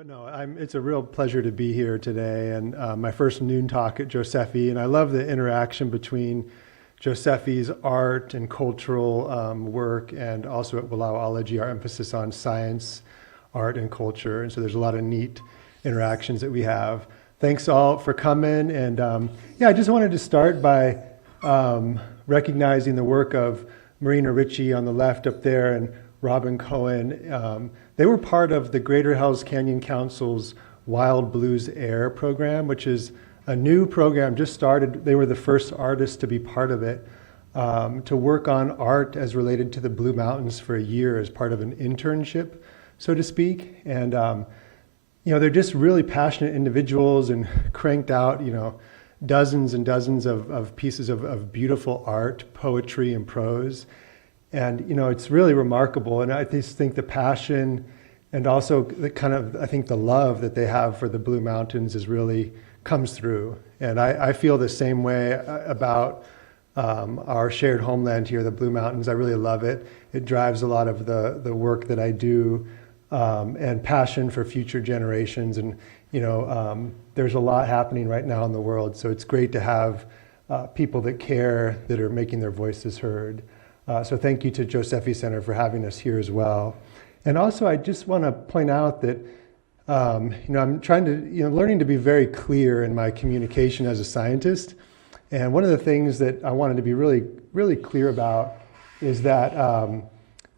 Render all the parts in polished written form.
But no, it's a real pleasure to be here today, and my first noon talk at Josephi, and I love the interaction between Josephi's art and cultural work, and also at Willowology, our emphasis on science, art, and culture. And so there's a lot of neat interactions that we have. Thanks all for coming, and yeah, I just wanted to start by recognizing the work of Marina Ritchie on the left up there, and Robin Cohen. They were part of the Greater Hells Canyon Council's Wild Blues Air program, which is a new program, just started. They were the first artists to be part of it, to work on art as related to the Blue Mountains for a year as part of an internship, so to speak. And you know, they're just really passionate individuals and cranked out, you know, dozens and dozens of pieces of beautiful art, poetry, and prose. And, you know, it's really remarkable. And I just think the passion and also the kind of, I think the love that they have for the Blue Mountains is really comes through. And I feel the same way about our shared homeland here, the Blue Mountains. I really love it. It drives a lot of the work that I do, and passion for future generations. And, you know, there's a lot happening right now in the world. So it's great to have people that care, that are making their voices heard. So thank you to Josephi Center for having us here as well. And also, I just want to point out that, you know, I'm trying to, you know, learning to be very clear in my communication as a scientist. And one of the things that I wanted to be really, really clear about is that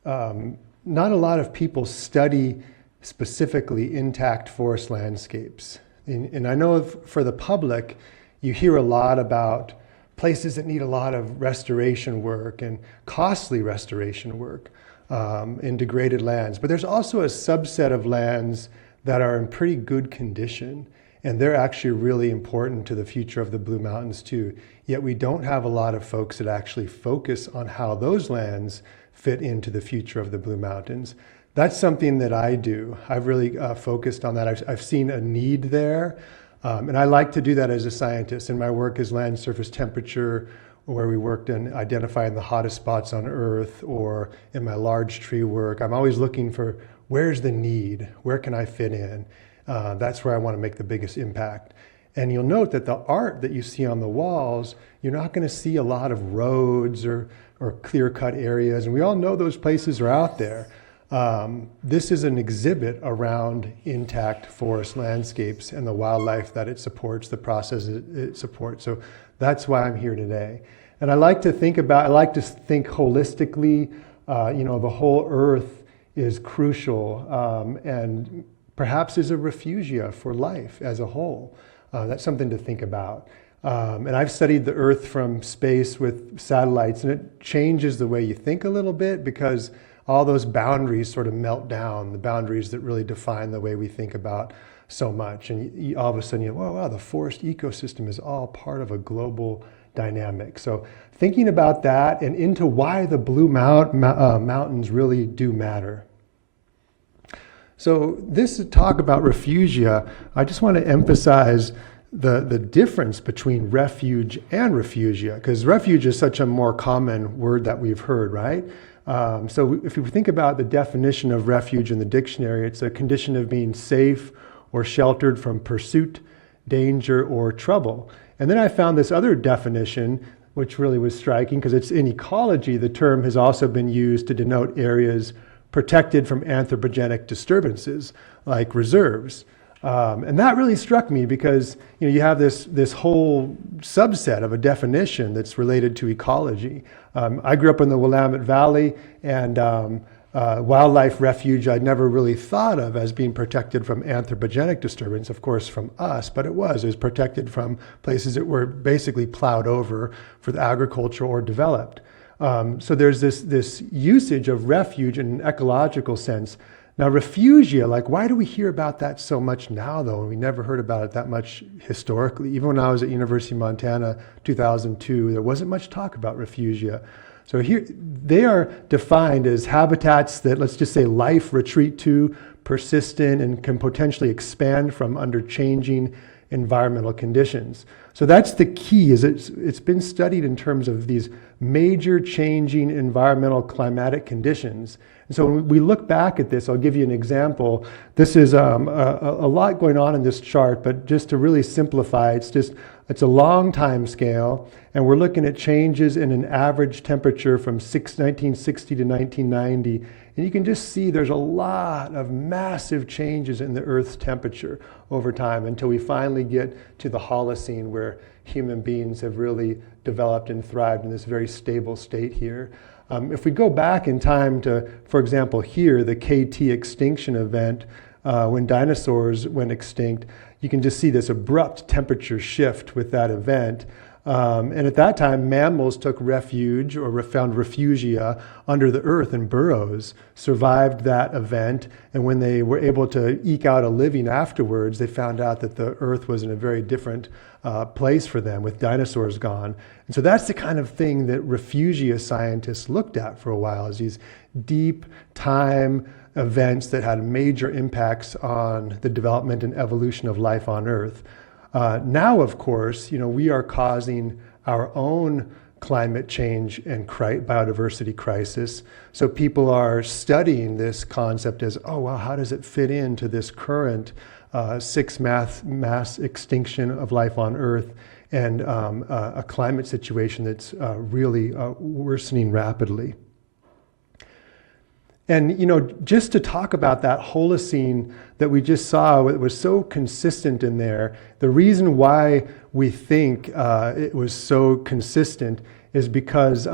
not a lot of people study specifically intact forest landscapes. And I know for the public, you hear a lot about places that need a lot of restoration work and costly restoration work in degraded lands. But there's also a subset of lands that are in pretty good condition, and they're actually really important to the future of the Blue Mountains too. Yet we don't have a lot of folks that actually focus on how those lands fit into the future of the Blue Mountains. That's something that I do. I've really focused on that. I've seen a need there. And I like to do that as a scientist. In my work as land surface temperature, where we worked in identifying the hottest spots on Earth, or in my large tree work, I'm always looking for where's the need? Where can I fit in? That's where I want to make the biggest impact. And you'll note that the art that you see on the walls, you're not going to see a lot of roads or clear-cut areas. And we all know those places are out there. This is an exhibit around intact forest landscapes and the wildlife that it supports, the process it supports. So that's why I'm here today. And I like to think holistically. You know, the whole earth is crucial, and perhaps is a refugia for life as a whole. That's something to think about. And I've studied the earth from space with satellites, and it changes the way you think a little bit, because all those boundaries sort of melt down, the boundaries that really define the way we think about so much. And you, all of a sudden, wow, the forest ecosystem is all part of a global dynamic. So thinking about that and into why the Blue Mountains really do matter. So this talk about refugia, I just want to emphasize the difference between refuge and refugia, because refuge is such a more common word that we've heard, right? So if you think about the definition of refuge in the dictionary, it's a condition of being safe or sheltered from pursuit, danger, or trouble. And then I found this other definition, which really was striking, because it's in ecology. The term has also been used to denote areas protected from anthropogenic disturbances, like reserves. And that really struck me, because you know, you have this whole subset of a definition that's related to ecology. I grew up in the Willamette Valley, and wildlife refuge I'd never really thought of as being protected from anthropogenic disturbance, of course, from us, but it was protected from places that were basically plowed over for the agriculture or developed. So there's this usage of refuge in an ecological sense. Now, refugia, like, why do we hear about that so much now, though? We never heard about it that much historically. Even when I was at University of Montana, 2002, there wasn't much talk about refugia. So here, they are defined as habitats that, let's just say, life retreat to, persistent, and can potentially expand from under changing environmental conditions. So that's the key, is it's been studied in terms of these major changing environmental climatic conditions. And so when we look back at this, I'll give you an example. This is a lot going on in this chart, but just to really simplify, it's a long time scale, and we're looking at changes in an average temperature from 1960 to 1990. And you can just see there's a lot of massive changes in the Earth's temperature over time until we finally get to the Holocene, where human beings have really developed and thrived in this very stable state here. If we go back in time to, for example, here, the KT extinction event, when dinosaurs went extinct, you can just see this abrupt temperature shift with that event. And at that time, mammals took refuge or found refugia under the earth in burrows, survived that event, and when they were able to eke out a living afterwards, they found out that the earth was in a very different place for them with dinosaurs gone. And so that's the kind of thing that refugia scientists looked at for a while, is these deep time events that had major impacts on the development and evolution of life on Earth. Now, of course, we are causing our own climate change and biodiversity crisis. So people are studying this concept as, oh, well, how does it fit into this current sixth mass extinction of life on Earth and a climate situation that's really worsening rapidly. And, just to talk about that Holocene that we just saw, it was so consistent in there. The reason why we think it was so consistent is because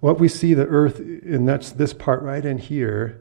what we see the Earth, and that's this part right in here,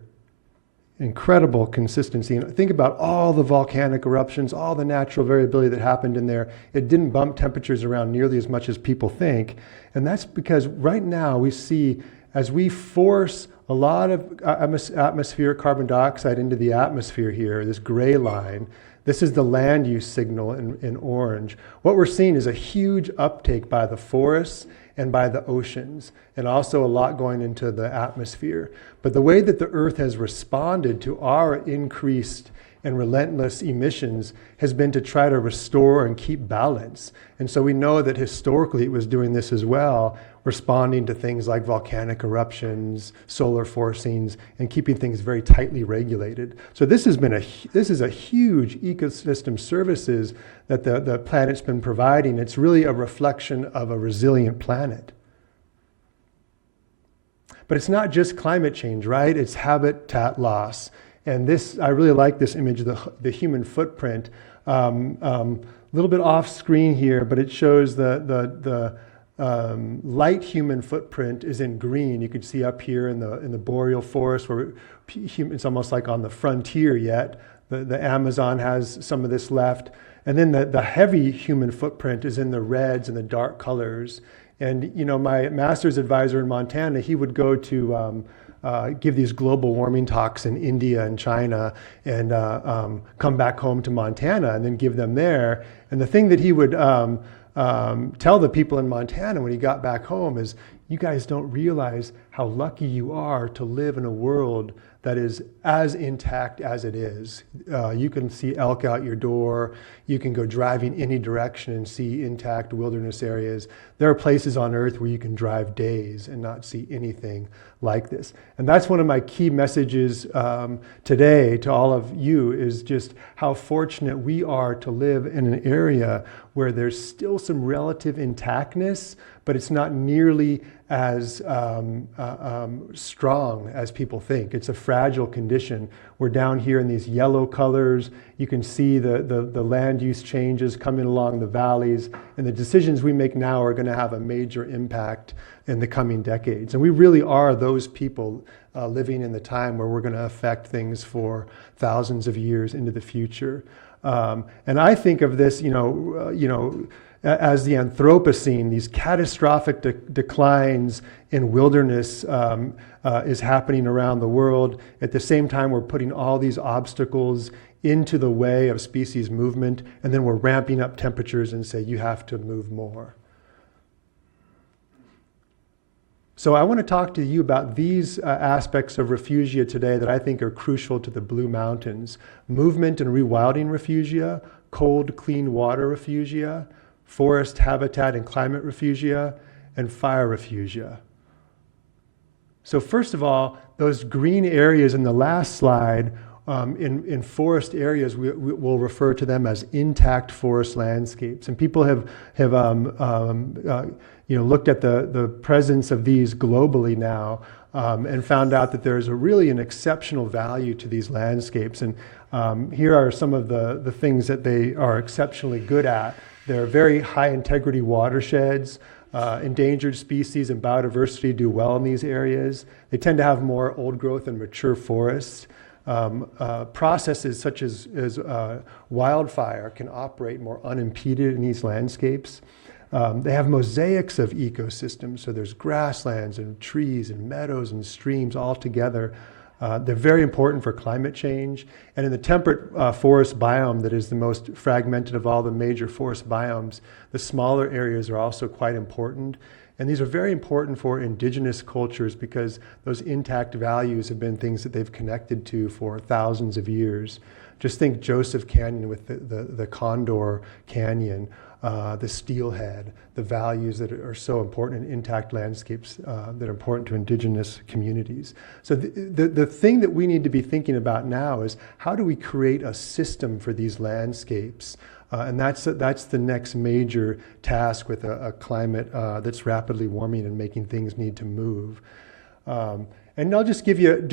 incredible consistency. And think about all the volcanic eruptions, all the natural variability that happened in there. It didn't bump temperatures around nearly as much as people think. And that's because right now we see, as we force a lot of atmospheric carbon dioxide into the atmosphere here, this gray line, this is the land use signal in orange. What we're seeing is a huge uptake by the forests and by the oceans, and also a lot going into the atmosphere. But the way that the Earth has responded to our increased and relentless emissions has been to try to restore and keep balance. And so we know that historically it was doing this as well, responding to things like volcanic eruptions, solar forcings, and keeping things very tightly regulated. So this is a huge ecosystem services that the planet's been providing. It's really a reflection of a resilient planet. But it's not just climate change, right? It's habitat loss. And this, I really like this image, the human footprint. A little bit off screen here, but it shows the light human footprint is in green. You can see up here in the boreal forest where it's almost like on the frontier yet. The Amazon has some of this left. And then the heavy human footprint is in the reds and the dark colors. And my master's advisor in Montana, he would go to give these global warming talks in India and China and come back home to Montana and then give them there. And the thing that he would tell the people in Montana when he got back home is, you guys don't realize how lucky you are to live in a world that is as intact as it is. You can see elk out your door. You can go driving any direction and see intact wilderness areas. There are places on Earth where you can drive days and not see anything like this. And that's one of my key messages today to all of you, is just how fortunate we are to live in an area where there's still some relative intactness, but it's not nearly as strong as people think. It's a fragile condition. We're down here in these yellow colors. You can see the land use changes coming along the valleys, and the decisions we make now are going to have a major impact in the coming decades. And we really are those people living in the time where we're going to affect things for thousands of years into the future. And I think of this, as the Anthropocene, these catastrophic declines in wilderness is happening around the world. At the same time, we're putting all these obstacles into the way of species movement, and then we're ramping up temperatures and say, you have to move more. So I want to talk to you about these aspects of refugia today that I think are crucial to the Blue Mountains: movement and rewilding refugia, cold, clean water refugia, forest habitat and climate refugia, and fire refugia. So first of all, those green areas in the last slide, in forest areas, we'll refer to them as intact forest landscapes. And people have looked at the presence of these globally now, and found out that there's really an exceptional value to these landscapes. And here are some of the things that they are exceptionally good at. They're very high integrity watersheds. Endangered species and biodiversity do well in these areas. They tend to have more old growth and mature forests. Processes such as wildfire can operate more unimpeded in these landscapes. They have mosaics of ecosystems, so there's grasslands and trees and meadows and streams all together. They're very important for climate change. And in the temperate forest biome that is the most fragmented of all the major forest biomes, the smaller areas are also quite important. And these are very important for indigenous cultures because those intact values have been things that they've connected to for thousands of years. Just think Joseph Canyon with the Condor Canyon, the steelhead, the values that are so important in intact landscapes that are important to indigenous communities. So the thing that we need to be thinking about now is how do we create a system for these landscapes? And that's the next major task with a climate that's rapidly warming and making things need to move. And I'll just give you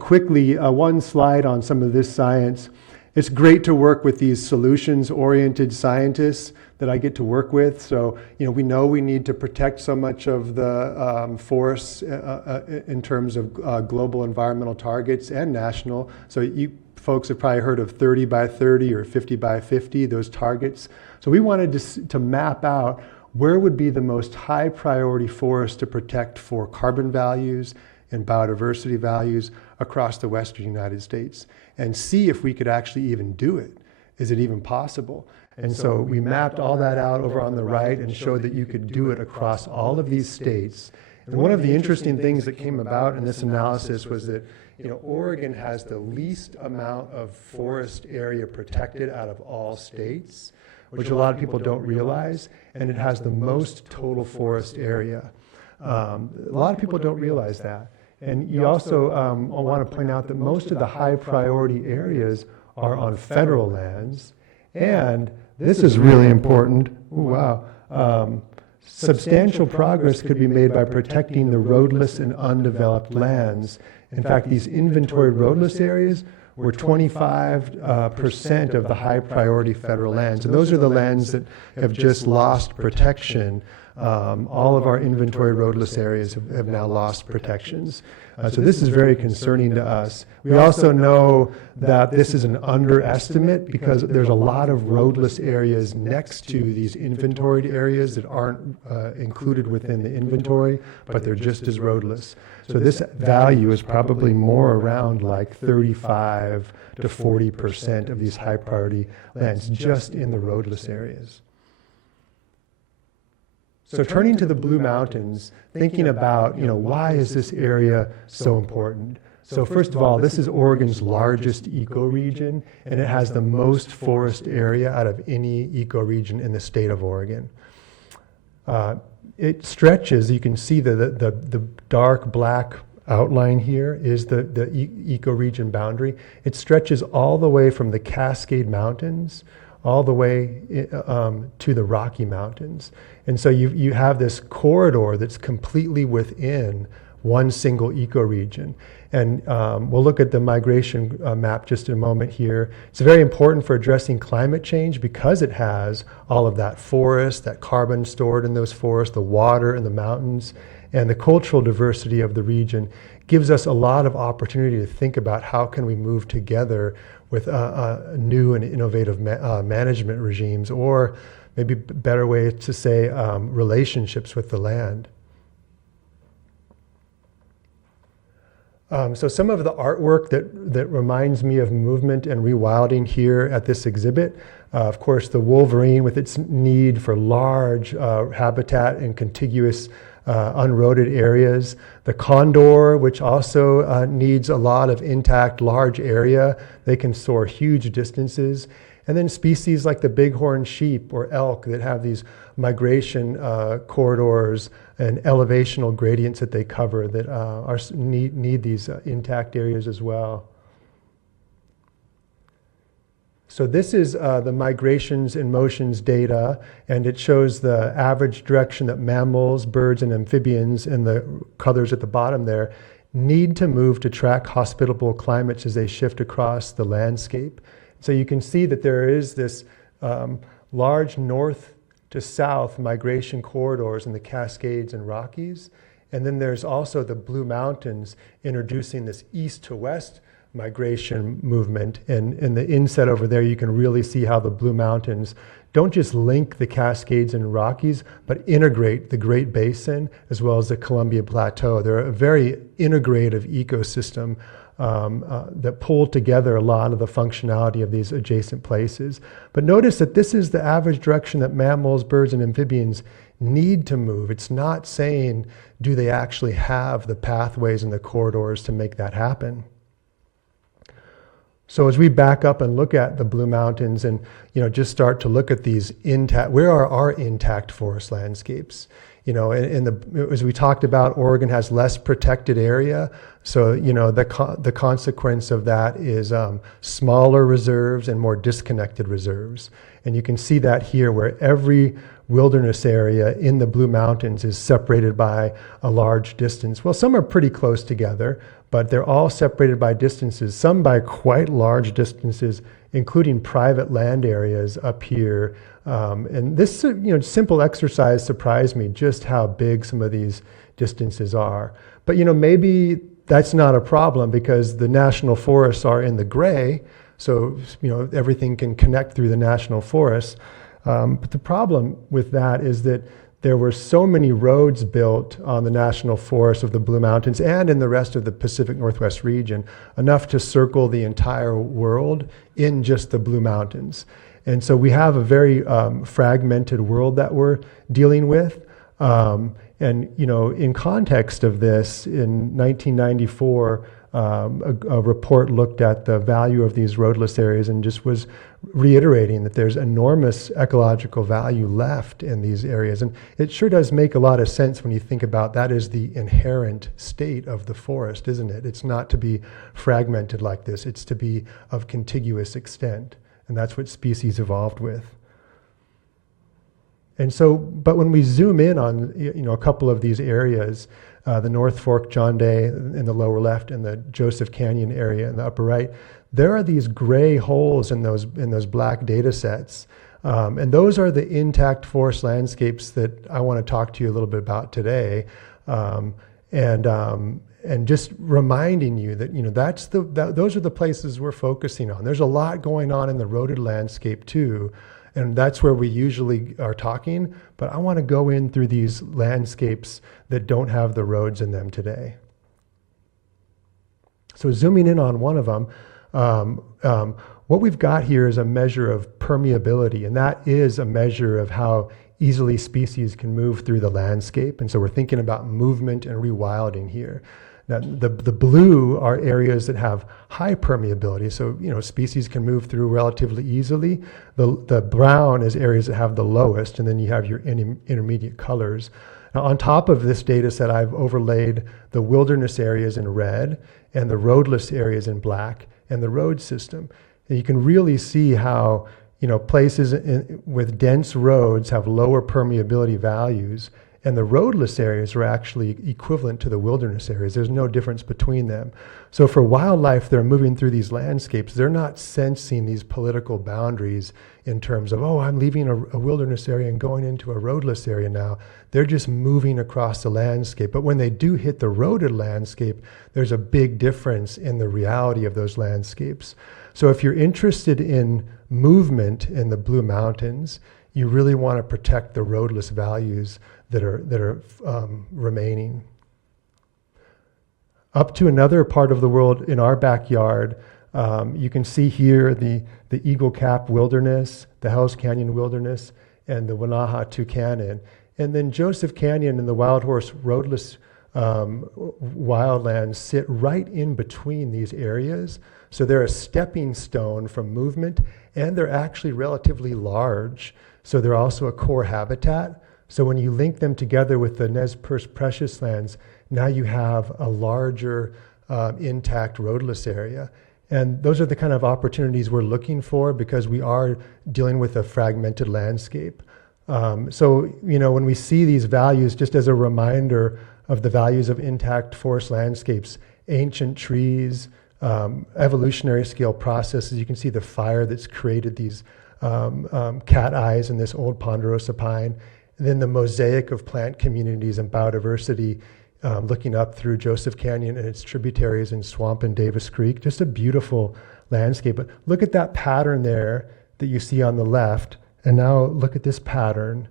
quickly one slide on some of this science. It's great to work with these solutions-oriented scientists that I get to work with. So, we know we need to protect so much of the forests in terms of global environmental targets and national. So you folks have probably heard of 30 by 30 or 50 by 50, those targets. So we wanted to map out where would be the most high priority forest to protect for carbon values and biodiversity values across the Western United States and see if we could actually even do it. Is it even possible? And so we mapped all that out over on the right and showed that you could do it across all of these states. And one of the interesting things that came about in this analysis was that Oregon has the least amount of forest area protected out of all states, which a lot of people don't realize, and it has the most total forest area. A lot of people don't realize that. And you also want to point out that most of the high priority areas are on federal lands, and this is really important. Ooh, wow. Substantial progress could be made by protecting the roadless and undeveloped lands. In fact, these inventory roadless areas were 25% of the high priority federal lands. And those are the lands that have just lost protection. All of our inventory roadless areas have now lost protections. So this is very concerning to us. We also know that this is an underestimate because there's a lot of roadless areas next to these inventoried areas that aren't included within the inventory, but they're just as roadless. So this value is probably more around like 35 to 40% of these high priority lands just in the roadless areas. So turning to the Blue Mountains, thinking about, why is this area so important? So first of all, this is Oregon's largest ecoregion, and it has the most forest area out of any ecoregion in the state of Oregon. It stretches, you can see the dark black outline here is the ecoregion boundary. It stretches all the way from the Cascade Mountains all the way to the Rocky Mountains. And so you have this corridor that's completely within one single ecoregion. And we'll look at the migration map just in a moment here. It's very important for addressing climate change because it has all of that forest, that carbon stored in those forests, the water in the mountains, and the cultural diversity of the region gives us a lot of opportunity to think about how can we move together with new and innovative management regimes, or maybe a better way to say relationships with the land. So some of the artwork that reminds me of movement and rewilding here at this exhibit, of course, the wolverine with its need for large habitat and contiguous unroaded areas. The condor, which also needs a lot of intact large area. They can soar huge distances. And then species like the bighorn sheep or elk that have these migration corridors and elevational gradients that they cover that need these intact areas as well. So this is the migrations and motions data, and it shows the average direction that mammals, birds, and amphibians, in the colors at the bottom there, need to move to track hospitable climates as they shift across the landscape. So you can see that there is this large north to south migration corridors in the Cascades and Rockies. And then there's also the Blue Mountains introducing this east to west migration movement. And in the inset over there, you can really see how the Blue Mountains don't just link the Cascades and Rockies, but integrate the Great Basin as well as the Columbia Plateau. They're a very integrative ecosystem that pull together a lot of the functionality of these adjacent places. But notice that this is the average direction that mammals, birds, and amphibians need to move. It's not saying, do they actually have the pathways and the corridors to make that happen? So as we back up and look at the Blue Mountains and just start to look at these intact, where are our intact forest landscapes? As we talked about, Oregon has less protected area. So, the consequence of that is smaller reserves and more disconnected reserves. And you can see that here where every wilderness area in the Blue Mountains is separated by a large distance. Well, some are pretty close together, but they're all separated by distances, some by quite large distances, including private land areas up here. And this simple exercise surprised me just how big some of these distances are. But maybe that's not a problem because the national forests are in the gray, so everything can connect through the national forests. But the problem with that is that there were so many roads built on the national forests of the Blue Mountains and in the rest of the Pacific Northwest region, enough to circle the entire world in just the Blue Mountains. And so we have a very fragmented world that we're dealing with. And in context of this, in 1994, a report looked at the value of these roadless areas and just was reiterating that there's enormous ecological value left in these areas. And it sure does make a lot of sense when you think about that is the inherent state of the forest, isn't it? It's not to be fragmented like this. It's to be of contiguous extent. And that's what species evolved with. And so, but when we zoom in on a couple of these areas, the North Fork John Day in the lower left and the Joseph Canyon area in the upper right, there are these gray holes in those black data sets. And those are the intact forest landscapes that I want to talk to you a little bit about today. And just reminding you that those are the places we're focusing on. There's a lot going on in the roaded landscape too, and that's where we usually are talking, but I want to go in through these landscapes that don't have the roads in them today. So zooming in on one of them, what we've got here is a measure of permeability, and that is a measure of how easily species can move through the landscape. And so we're thinking about movement and rewilding here. Now, the blue are areas that have high permeability, so species can move through relatively easily. The brown is areas that have the lowest, and then you have your intermediate colors. Now, on top of this data set, I've overlaid the wilderness areas in red and the roadless areas in black and the road system. And you can really see how places with dense roads have lower permeability values, and the roadless areas are actually equivalent to the wilderness areas. There's no difference between them. So for wildlife, they're moving through these landscapes. They're not sensing these political boundaries in terms of, oh, I'm leaving a wilderness area and going into a roadless area now. They're just moving across the landscape. But when they do hit the roaded landscape, there's a big difference in the reality of those landscapes. So if you're interested in movement in the Blue Mountains, you really want to protect the roadless values that are remaining. Up to another part of the world in our backyard, you can see here the Eagle Cap Wilderness, the Hells Canyon Wilderness, and the Wanaha Canyon. And then Joseph Canyon and the Wild Horse Roadless wildlands sit right in between these areas. So they're a stepping stone from movement, and they're actually relatively large. So they're also a core habitat. So when you link them together with the Nez Perce precious lands, now you have a larger intact roadless area. And those are the kind of opportunities we're looking for because we are dealing with a fragmented landscape. So, when we see these values, just as a reminder of the values of intact forest landscapes, ancient trees, evolutionary scale processes, you can see the fire that's created these cat eyes in this old ponderosa pine, and then the mosaic of plant communities and biodiversity looking up through Joseph Canyon and its tributaries and Swamp and Davis Creek. Just a beautiful landscape. But look at that pattern there that you see on the left. And now look at this pattern.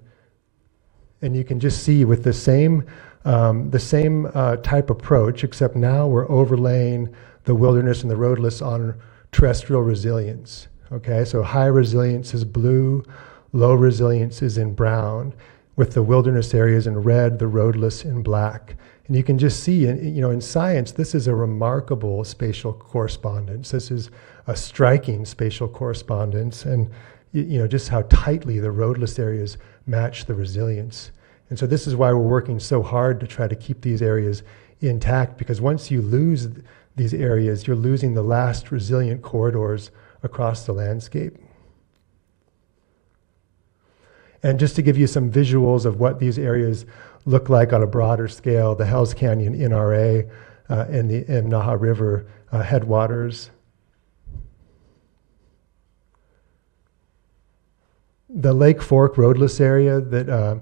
And you can just see with the same type approach, except now we're overlaying the wilderness and the roadless on terrestrial resilience. Okay, so high resilience is blue, low resilience is in brown, with the wilderness areas in red, the roadless in black. And you can just see, in science, this is a remarkable spatial correspondence. This is a striking spatial correspondence, and just how tightly the roadless areas match the resilience. And so this is why we're working so hard to try to keep these areas intact, because once you lose these areas, you're losing the last resilient corridors across the landscape. And just to give you some visuals of what these areas look like on a broader scale, the Hells Canyon NRA and the Naha River headwaters. The Lake Fork roadless area that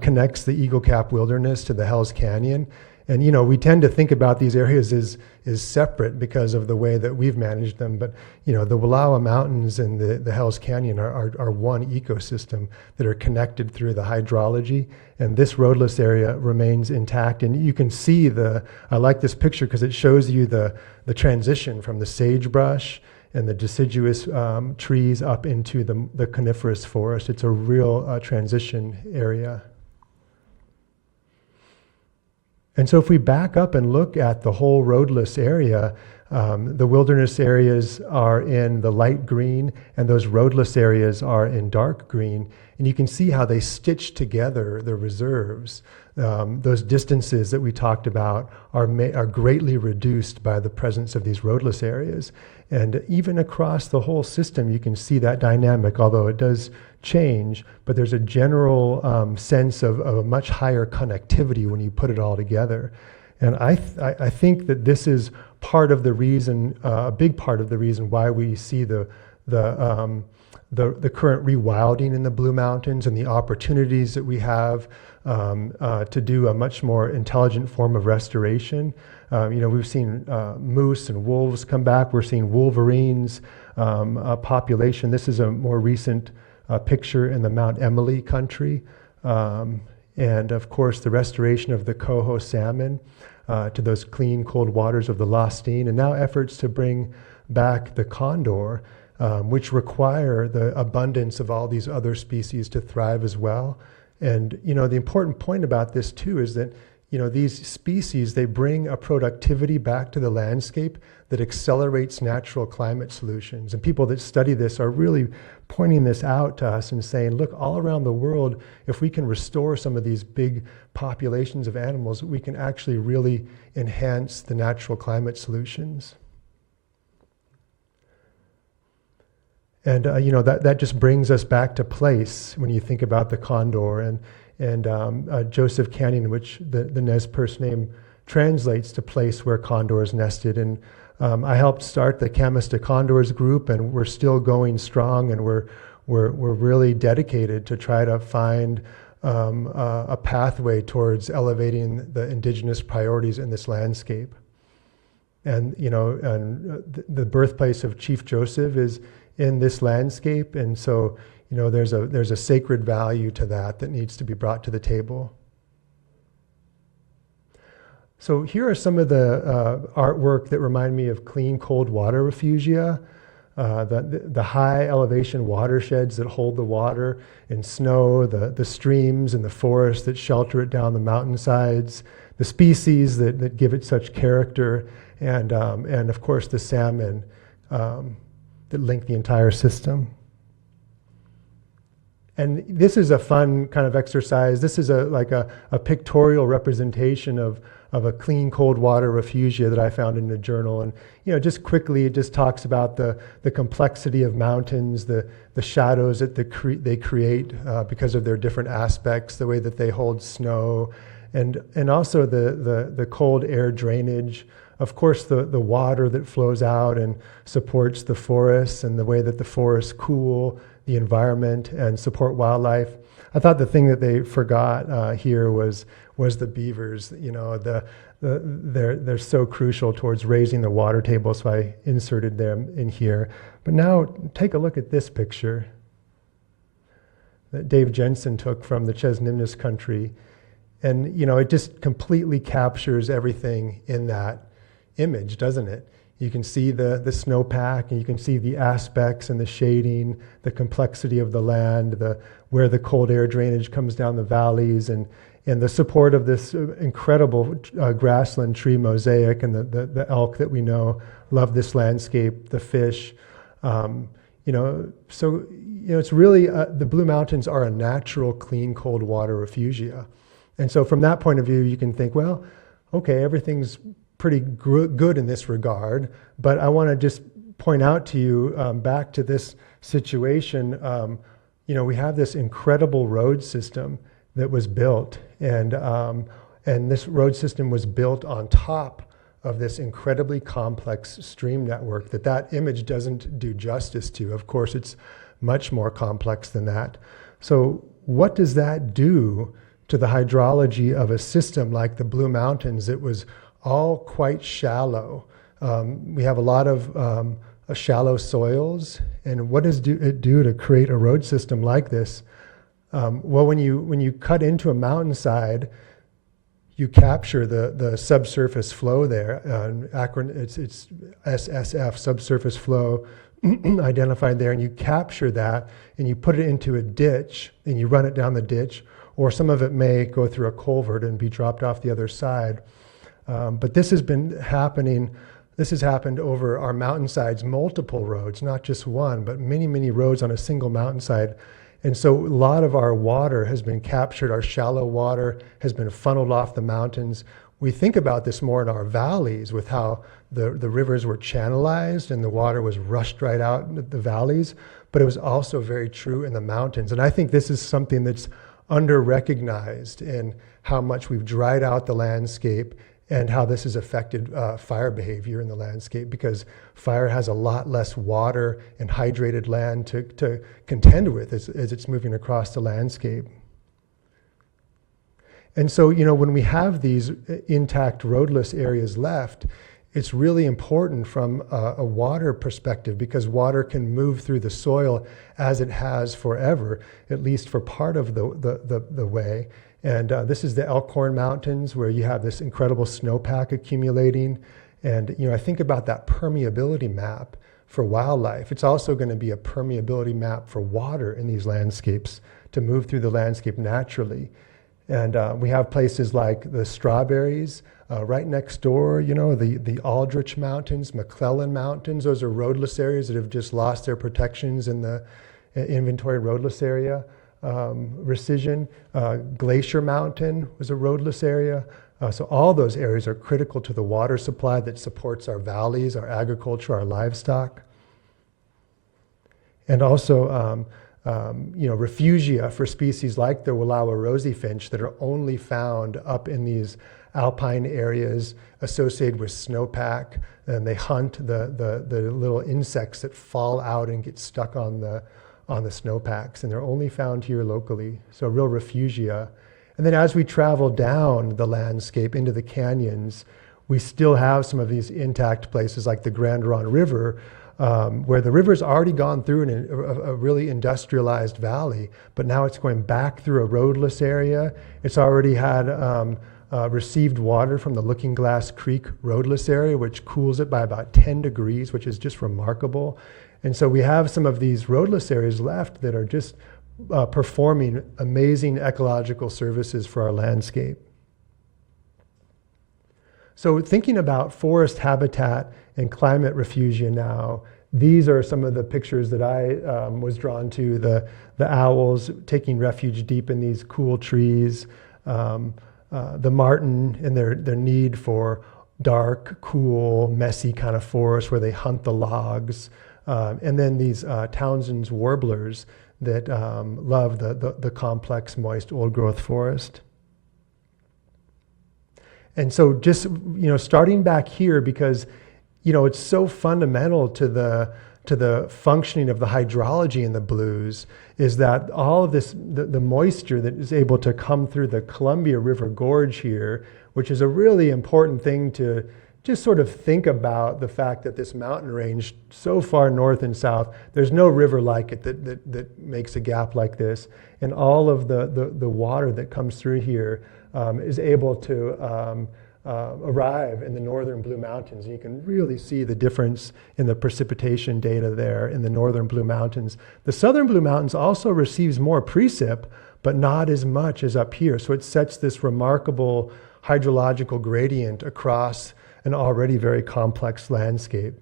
connects the Eagle Cap Wilderness to the Hells Canyon. And we tend to think about these areas as separate because of the way that we've managed them. But the Wallowa Mountains and the Hells Canyon are one ecosystem that are connected through the hydrology. And this roadless area remains intact. And you can see I like this picture because it shows you the transition from the sagebrush and the deciduous trees up into the coniferous forest. It's a real transition area. And so if we back up and look at the whole roadless area, the wilderness areas are in the light green, and those roadless areas are in dark green. And you can see how they stitch together the reserves. Those distances that we talked about are greatly reduced by the presence of these roadless areas. And even across the whole system, you can see that dynamic, although it does change, but there's a general sense of a much higher connectivity when you put it all together. And I think that this is part of the reason, a big part of the reason why we see the current rewilding in the Blue Mountains and the opportunities that we have to do a much more intelligent form of restoration. We've seen moose and wolves come back. We're seeing wolverines population. This is a more recent picture in the Mount Emily country. And of course, the restoration of the coho salmon to those clean, cold waters of the Lostine, and now efforts to bring back the condor, which require the abundance of all these other species to thrive as well. And the important point about this too is that these species, they bring a productivity back to the landscape that accelerates natural climate solutions. And people that study this are really pointing this out to us and saying, look, all around the world, if we can restore some of these big populations of animals, we can actually really enhance the natural climate solutions. And that just brings us back to place when you think about the condor and Joseph Canyon, which the Nez Perce name translates to place where condors nested. And I helped start the Camas de Condors group, and we're still going strong, and we're really dedicated to try to find a pathway towards elevating the indigenous priorities in this landscape. And the birthplace of Chief Joseph is in this landscape, and so there's a sacred value to that needs to be brought to the table. So here are some of the artwork that remind me of clean, cold water refugia, the high elevation watersheds that hold the water in snow, the streams and the forests that shelter it down the mountainsides, the species that give it such character, and of course the salmon that link the entire system. And this is a fun kind of exercise. This is like a pictorial representation of a clean cold water refugia that I found in a journal. And just quickly, it just talks about the complexity of mountains, the shadows that they create because of their different aspects, the way that they hold snow, and also the cold air drainage. Of course, the water that flows out and supports the forests, and the way that the forests cool the environment and support wildlife. I thought the thing that they forgot here was the beavers. They're so crucial towards raising the water table, so I inserted them in here. But now take a look at this picture that Dave Jensen took from the Chesnimnes country. And it just completely captures everything in that image, doesn't it? You can see the snowpack, and you can see the aspects and the shading, the complexity of the land, where the cold air drainage comes down the valleys, and the support of this incredible grassland tree mosaic, and the elk that we know love this landscape, the fish. So it's really, the Blue Mountains are a natural, clean, cold water refugia. And so from that point of view, you can think, well, okay, everything's pretty good in this regard, but I want to just point out to you, back to this situation, we have this incredible road system that was built, and this road system was built on top of this incredibly complex stream network that image doesn't do justice to. Of course, it's much more complex than that. So what does that do to the hydrology of a system like the Blue Mountains that was all quite shallow? We have a lot of shallow soils, and what does it do to create a road system like this? Well, when you cut into a mountainside, you capture the subsurface flow there. It's SSF, subsurface flow, identified there, and you capture that, and you put it into a ditch, and you run it down the ditch, or some of it may go through a culvert and be dropped off the other side. But this has been happening. This has happened over our mountainsides, multiple roads, not just one, but many, many roads on a single mountainside. And so a lot of our water has been captured, our shallow water has been funneled off the mountains. We think about this more in our valleys, with how the rivers were channelized and the water was rushed right out in the valleys, but it was also very true in the mountains. And I think this is something that's under-recognized in how much we've dried out the landscape and how this has affected fire behavior in the landscape, because fire has a lot less water and hydrated land to contend with as it's moving across the landscape. And so, when we have these intact roadless areas left, it's really important from a water perspective, because water can move through the soil as it has forever, at least for part of the way. And this is the Elkhorn Mountains, where you have this incredible snowpack accumulating. And I think about that permeability map for wildlife. It's also going to be a permeability map for water in these landscapes to move through the landscape naturally. And we have places like the Strawberries right next door, the Aldrich Mountains, McClellan Mountains. Those are roadless areas that have just lost their protections in the inventory roadless area. Rescission, Glacier Mountain was a roadless area. So all those areas are critical to the water supply that supports our valleys, our agriculture, our livestock. And also, refugia for species like the Wallowa rosy finch that are only found up in these alpine areas associated with snowpack, and they hunt the little insects that fall out and get stuck on the snowpacks, and they're only found here locally, so real refugia. And then as we travel down the landscape into the canyons, we still have some of these intact places like the Grand Ronde River, where the river's already gone through a really industrialized valley, but now it's going back through a roadless area. It's already had received water from the Looking Glass Creek roadless area, which cools it by about 10 degrees, which is just remarkable. And so we have some of these roadless areas left that are just performing amazing ecological services for our landscape. So thinking about forest habitat and climate refugia now, these are some of the pictures that I was drawn to, the owls taking refuge deep in these cool trees, the marten and their need for dark, cool, messy kind of forest where they hunt the logs, and then these Townsend's warblers that love the complex, moist, old-growth forest. And so just, starting back here, because, it's so fundamental to the functioning of the hydrology in the blues, is that all of this, the moisture that is able to come through the Columbia River Gorge here, which is a really important thing to just sort of think about, the fact that this mountain range so far north and south, there's no river like it that makes a gap like this. And all of the water that comes through here is able to arrive in the northern Blue Mountains. And you can really see the difference in the precipitation data there in the northern Blue Mountains. The southern Blue Mountains also receives more precip, but not as much as up here. So it sets this remarkable hydrological gradient across an already very complex landscape.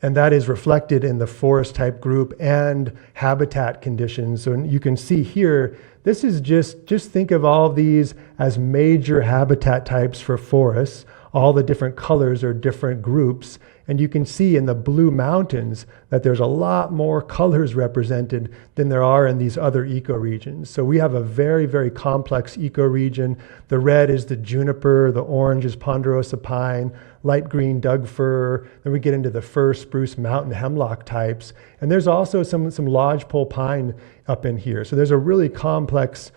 And that is reflected in the forest type group and habitat conditions. So you can see here, this is just think of all of these as major habitat types for forests. All the different colors are different groups. And you can see in the Blue Mountains that there's a lot more colors represented than there are in these other ecoregions. So we have a very, very complex ecoregion. The red is the juniper, the orange is ponderosa pine, light green Doug fir. Then we get into the fir, spruce, mountain hemlock types. And there's also some lodgepole pine up in here. So there's a really complex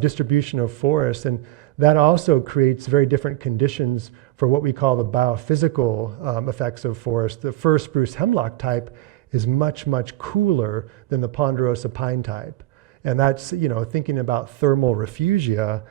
distribution of forests. And that also creates very different conditions for what we call the biophysical effects of forest. The fir, spruce, hemlock type is much, much cooler than the ponderosa pine type. And that's, thinking about thermal refugia,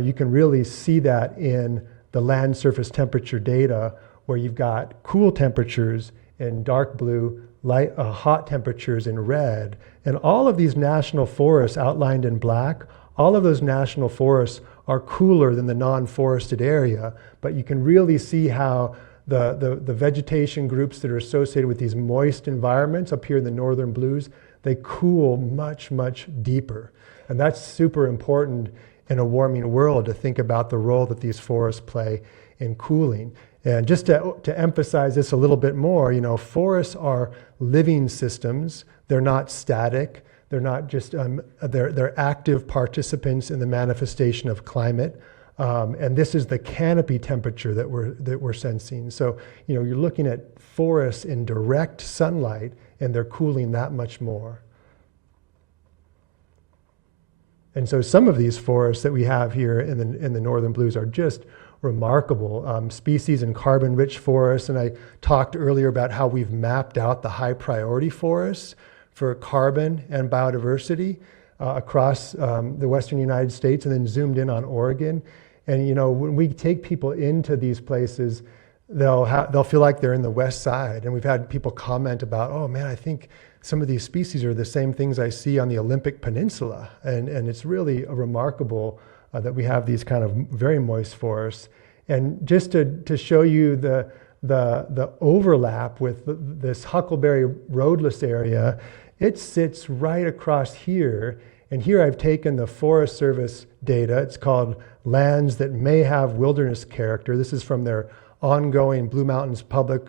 you can really see that in the land surface temperature data, where you've got cool temperatures in dark blue, hot temperatures in red. And all of these national forests outlined in black, all of those national forests are cooler than the non-forested area, but you can really see how the vegetation groups that are associated with these moist environments up here in the northern blues, they cool much, much deeper. And that's super important in a warming world, to think about the role that these forests play in cooling. And just to emphasize this a little bit more, forests are living systems. They're not static. They're not just, they're active participants in the manifestation of climate. And this is the canopy temperature that we're sensing. So, you're looking at forests in direct sunlight, and they're cooling that much more. And so some of these forests that we have here in the northern blues are just remarkable. Species in carbon-rich forests, and I talked earlier about how we've mapped out the high priority forests for carbon and biodiversity across the western United States, and then zoomed in on Oregon. And when we take people into these places, they'll feel like they're in the west side. And we've had people comment about, oh man, I think some of these species are the same things I see on the Olympic Peninsula. And it's really remarkable that we have these kind of very moist forests. And just to show you the overlap with this Huckleberry roadless area, it sits right across here. And here I've taken the Forest Service data. It's called Lands That May Have Wilderness Character. This is from their ongoing Blue Mountains public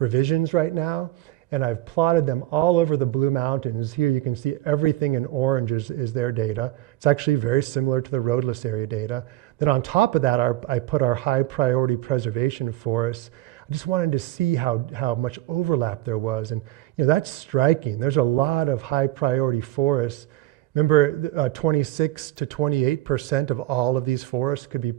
revisions right now. And I've plotted them all over the Blue Mountains. Here you can see everything in orange is their data. It's actually very similar to the roadless area data. Then on top of that, I put our high priority preservation forests. I just wanted to see how much overlap there was. And that's striking. There's a lot of high priority forests. Remember, 26 to 28% of all of these forests could be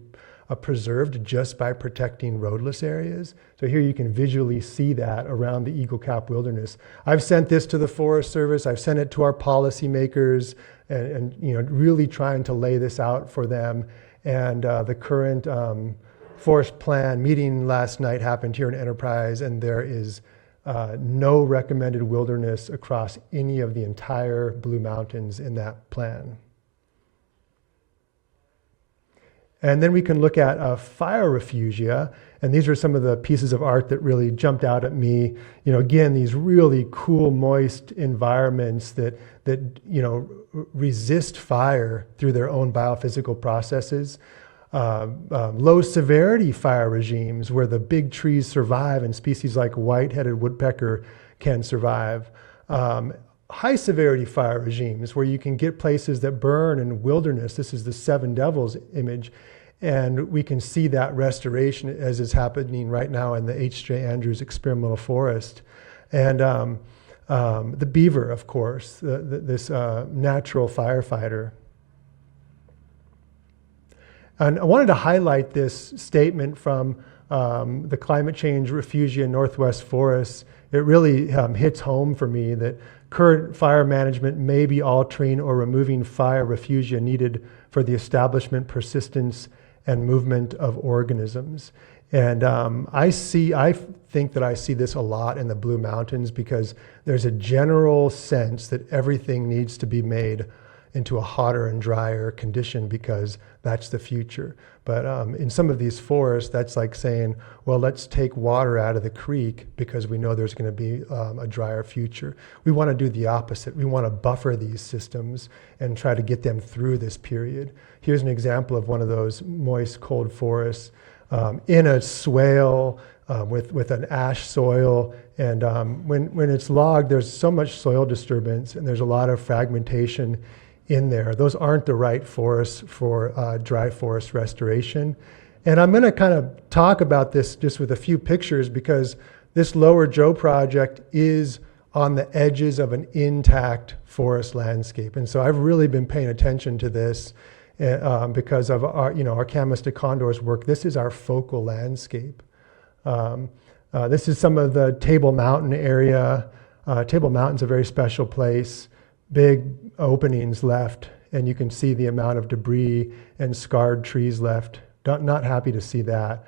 preserved just by protecting roadless areas. So here you can visually see that around the Eagle Cap Wilderness. I've sent this to the Forest Service. I've sent it to our policymakers, and really trying to lay this out for them. And the current forest plan meeting last night happened here in Enterprise, and there is no recommended wilderness across any of the entire Blue Mountains in that plan. And then we can look at fire refugia, and these are some of the pieces of art that really jumped out at me. Again, these really cool, moist environments that resist fire through their own biophysical processes. Low severity fire regimes where the big trees survive and species like white-headed woodpecker can survive. High severity fire regimes where you can get places that burn in wilderness. This is the Seven Devils image. And we can see that restoration as is happening right now in the H.J. Andrews Experimental Forest. And the beaver, of course, this natural firefighter. And I wanted to highlight this statement from the Climate Change Refugia Northwest Forests. It really hits home for me that current fire management may be altering or removing fire refugia needed for the establishment, persistence, and movement of organisms. And I think that I see this a lot in the Blue Mountains because there's a general sense that everything needs to be made into a hotter and drier condition because that's the future. But in some of these forests, that's like saying, well, let's take water out of the creek because we know there's going to be a drier future. We want to do the opposite. We want to buffer these systems and try to get them through this period. Here's an example of one of those moist, cold forests in a swale with an ash soil. And when it's logged, there's so much soil disturbance and there's a lot of fragmentation in there. Those aren't the right forests for dry forest restoration. And I'm going to kind of talk about this just with a few pictures because this Lower Joe project is on the edges of an intact forest landscape. And so I've really been paying attention to this because of our Camas de Condor's work. This is our focal landscape. This is some of the Table Mountain area. Table Mountain's a very special place. Big openings left, and you can see the amount of debris and scarred trees left. Not happy to see that.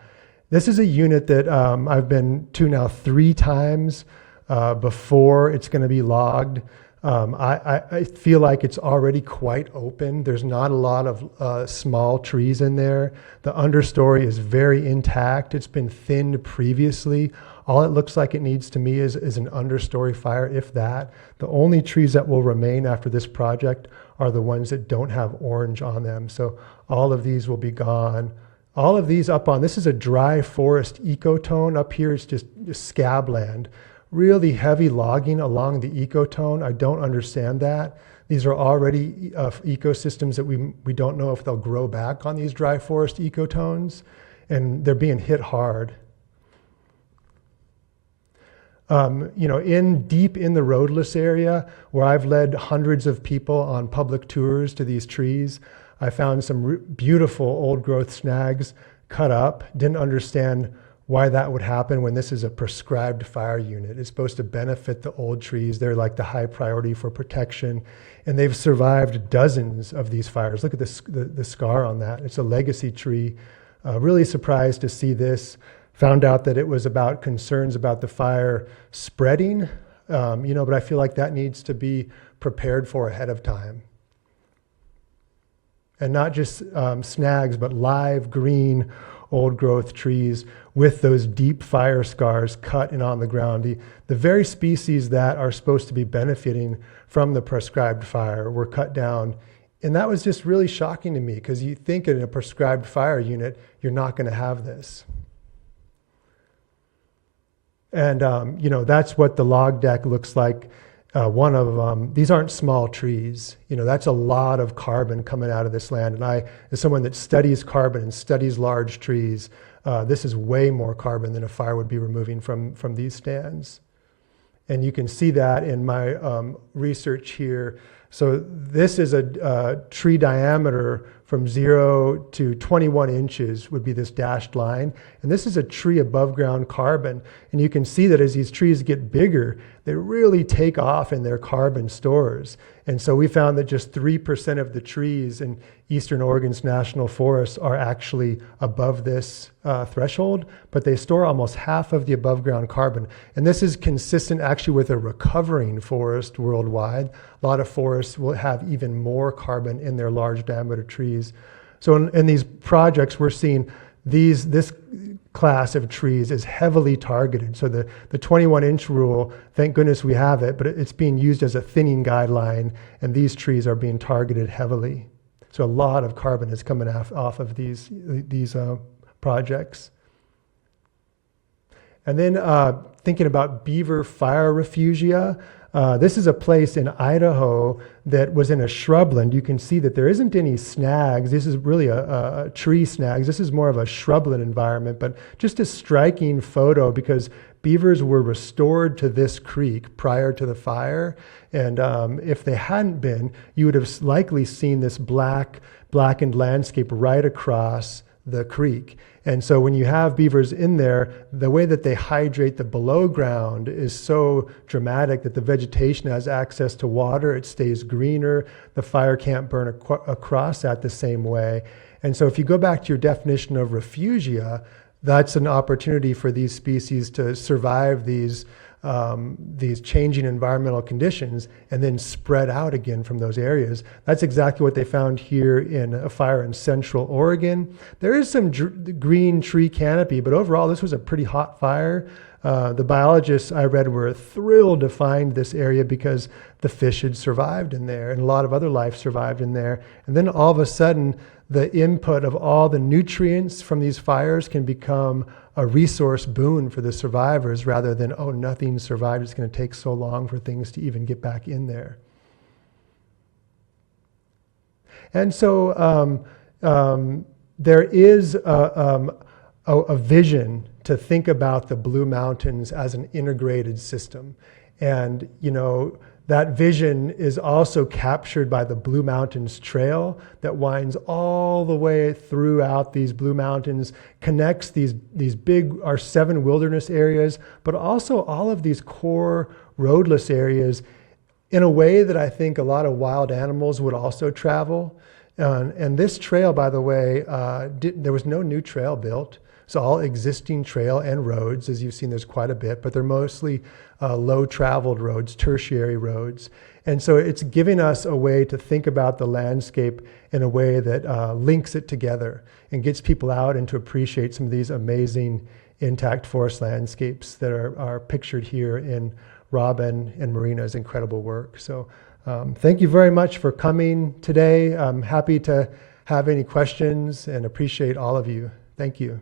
This is a unit that I've been to now 3 times before it's going to be logged. I feel like it's already quite open. There's not a lot of small trees in there. The understory is very intact. It's been thinned previously. All it looks like it needs to me is an understory fire, if that. The only trees that will remain after this project are the ones that don't have orange on them. So all of these will be gone. All of these this is a dry forest ecotone. Up here it's just scabland. Really heavy logging along the ecotone. I don't understand that. These are already ecosystems that we don't know if they'll grow back on these dry forest ecotones, and they're being hit hard. Deep in the roadless area where I've led hundreds of people on public tours to these trees, I found some beautiful old growth snags cut up. Didn't understand why that would happen when this is a prescribed fire unit. It's supposed to benefit the old trees. They're like the high priority for protection. And they've survived dozens of these fires. Look at the scar on that. It's a legacy tree. Really surprised to see this. Found out that it was about concerns about the fire spreading, but I feel like that needs to be prepared for ahead of time. And not just snags, but live green old growth trees with those deep fire scars cut and on the ground. The very species that are supposed to be benefiting from the prescribed fire were cut down. And that was just really shocking to me because you think in a prescribed fire unit, you're not going to have this. And, that's what the log deck looks like. These aren't small trees. That's a lot of carbon coming out of this land. And I, as someone that studies carbon and studies large trees, this is way more carbon than a fire would be removing from these stands. And you can see that in my research here. So this is a tree diameter from 0 to 21 inches would be this dashed line. And this is a tree above ground carbon. And you can see that as these trees get bigger, they really take off in their carbon stores. And so we found that just 3% of the trees in Eastern Oregon's national forests are actually above this threshold, but they store almost half of the above ground carbon. And this is consistent actually with a recovering forest worldwide. A lot of forests will have even more carbon in their large diameter trees. So in these projects, we're seeing this class of trees is heavily targeted. So the 21-inch rule, thank goodness we have it, but it's being used as a thinning guideline, and these trees are being targeted heavily. So a lot of carbon is coming off of these projects. And then thinking about beaver fire refugia. This is a place in Idaho that was in a shrubland. You can see that there isn't any snags. This is really a tree snags. This is more of a shrubland environment, but just a striking photo because beavers were restored to this creek prior to the fire. And if they hadn't been, you would have likely seen this blackened landscape right across the creek. And so when you have beavers in there, the way that they hydrate the below ground is so dramatic that the vegetation has access to water, it stays greener, the fire can't burn across that the same way. And so if you go back to your definition of refugia, that's an opportunity for these species to survive these changing environmental conditions and then spread out again from those areas. That's exactly what they found here in a fire in Central Oregon. There is some green tree canopy, but overall this was a pretty hot fire. The biologists I read were thrilled to find this area because the fish had survived in there and a lot of other life survived in there. And then all of a sudden, the input of all the nutrients from these fires can become a resource boon for the survivors rather than, oh, nothing survived. It's going to take so long for things to even get back in there. And so there is a vision to think about the Blue Mountains as an integrated system. And, you know, that vision is also captured by the Blue Mountains Trail that winds all the way throughout these Blue Mountains, connects these big, our 7 wilderness areas, but also all of these core roadless areas in a way that I think a lot of wild animals would also travel. And this trail, by the way, there was no new trail built. So all existing trail and roads, as you've seen, there's quite a bit, but they're mostly low traveled roads, tertiary roads. And so it's giving us a way to think about the landscape in a way that links it together and gets people out and to appreciate some of these amazing intact forest landscapes that are pictured here in Robin and Marina's incredible work. So thank you very much for coming today. I'm happy to have any questions and appreciate all of you. Thank you.